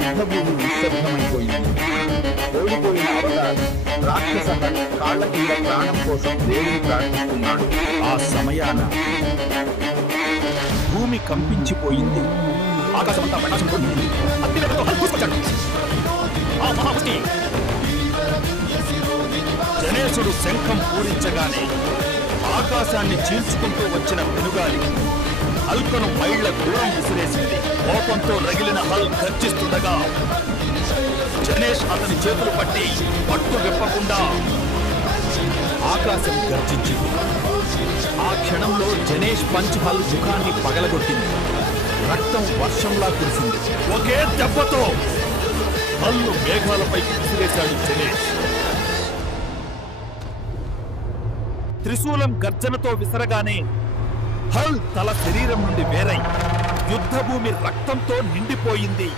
యుద్ధభూమి నిశ్శబ్దమైపోయింది. ఓడిపోయిన అవతార్ రాక్షస కాళ్ల కింద ప్రాణం కోసం దేవుని ప్రార్థిస్తున్నాడు. ఆ సమయాన భూమి కంపించిపోయింది. ఆకాశమంతా ప్రకాశంతో నిండింది. అగ్నివేగంతో హల్క్ దూసుకొచ్చాడు. ఆ మహాముష్టి గణేశుడు శంఖం పూరించగానే ఆకాశాన్ని చీల్చుకుంటూ వచ్చిన పెనుగాలి హల్కను మైళ్ల దూరం విసిరేసింది. కోపంతో రగిలిన హల్క్ గర్జిస్తుండగా గణేష్ అతని చేతులు పట్టి పట్టు విప్పకుండా ఆకాశం గర్జించింది. ఆ క్షణంలో గణేష్ పంచ్ హల్ ముఖాన్ని పగలగొట్టింది. రక్తం వర్షంలా కురిసింది. ఒకే దెబ్బతో హల్లు మేఘాలపైకి విసిరేశాడు గణేష్. త్రిశూలం గర్జనతో విసరగానే హల్ తల శరీరం నుండి వేరై యుద్ధభూమి రక్తంతో నిండిపోయింది.